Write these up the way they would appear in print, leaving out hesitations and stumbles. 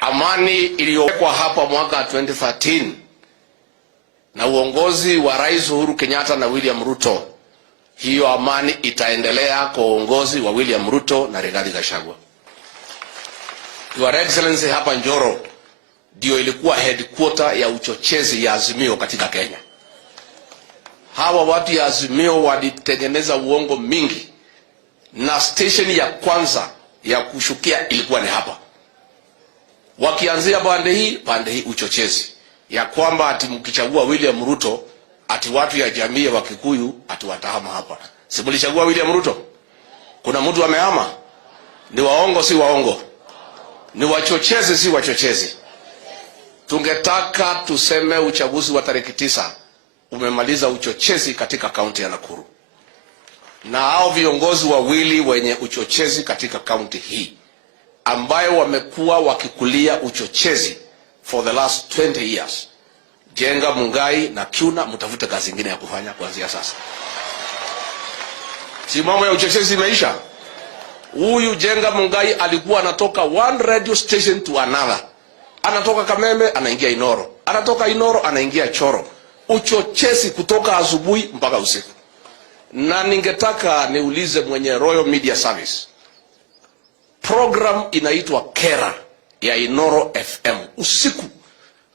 amani iliyowekwa hapa mwaka 2013 na uongozi wa Rais Uhuru Kenyatta na William Ruto, hiyo amani itaendelea kwa uongozi wa William Ruto na Rigathi Gachagua. Your Excellency, hapa Njoro ndio ilikuwa headquarter ya uchochezi ya Azimio katika Kenya. Hawa watu ya Azimio walitengeneza uongo mingi, na station ya kwanza ya kushukia ilikuwa ni hapa. Wakianzia pande hii uchochezi ya kwamba ati mkichagua William Ruto ati watu ya jamii ya Wakikuyu ati watahama hapa. Si mlichagua William Ruto? Kuna mtu amehama? Ni waongo si waongo? Ni wachochezi si wachochezi? Tungetaka tuseme uchaguzi wa tarehe 9 umemaliza uchochezi katika kaunti ya Nakuru. Na hao viongozi wawili wenye uchochezi katika kaunti hii ambayo wamekuwa wakikulia uchochezi for the last 20 years, Jenga Mungai na Kiuna, mtafute kazi nyingine ya kufanya kuanzia sasa. Si mambo ya uchochezi imeisha. Huyu Jenga Mungai alikuwa anatoka one radio station to another. Anatoka Kameme anaingia Inoro, anatoka Inoro anaingia Choro. Uchochezi kutoka asubuhi mpaka usiku. Na ningetaka niulize mwenye Royal Media Service, program inaitwa Kera ya Inoro FM usiku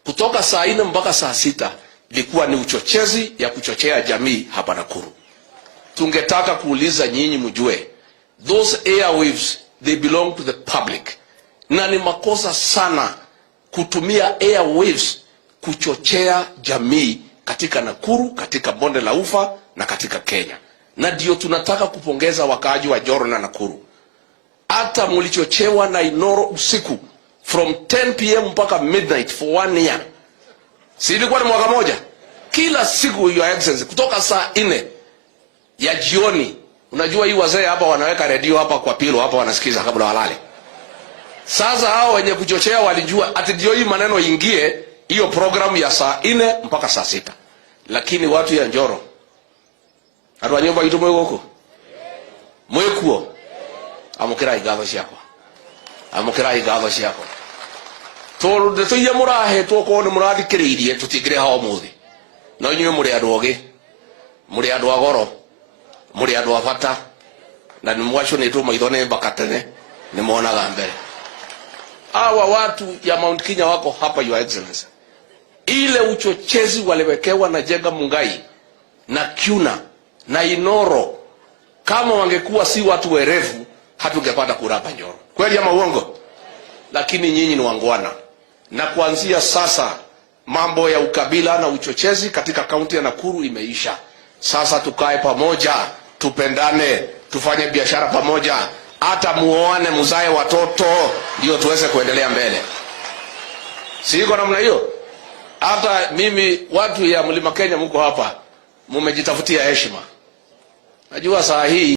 kutoka saa 4 mpaka saa 6 ilikuwa ni uchochezi ya kuchochea jamii hapa Nakuru. Tungetaka kuuliza nyinyi mjue, those airwaves they belong to the public, na ni makosa sana kutumia airwaves kuchochea jamii katika Nakuru, katika Bonde la Ufa na katika Kenya. Na ndio tunataka kupongeza wakaaji wa Njoro na Nakuru. Hata mlichochewa na Inoro usiku from 10 p.m. mpaka midnight for 1 year. Si ilikuwa ni mwaka moja? Kila siku, Your Excellency, kutoka saa 4 ya jioni. Unajua hii wazee hapa wanaweka redio hapa kwa pilo hapa wanasikiza kabla walale. Sasa hao wenye kuchochea walijua ati ndio hii maneno ingie hiyo program ya saa 4 mpaka saa 6. Lakini watu ya Njoro atwa nyumba itu mweko mwekuo amukira igatho ciakwa, amukira igatho ciakwa tondu tuiye murahetwo ko ni murathikiriirie tutingire ha umuthi no nyume muri andu ogi, muri andu agoro, muri andu abata, na ni mwacho ni tu maitho ni bakatene ni monaga mbere. Hawa watu ya Mount Kenya wako hapa, Your Excellency. Ile uchochezi waliwekewa na Jenga Mungai na Kiuna na Inoro, kama wangekuwa si watu werevu hatungepata kura hapa Njoro. Kweli ama uongo? Lakini nyinyi ni wangwana. Na kuanzia sasa mambo ya ukabila na uchochezi katika kaunti ya Nakuru imeisha. Sasa tukae pamoja, tupendane, tufanye biashara pamoja, hata muoane muzae watoto ndio tuweze kuendelea mbele. Siko namna hiyo? Hata mimi watu ya Mlima Kenya mko hapa, mmejitafutia heshima. Najua saa hii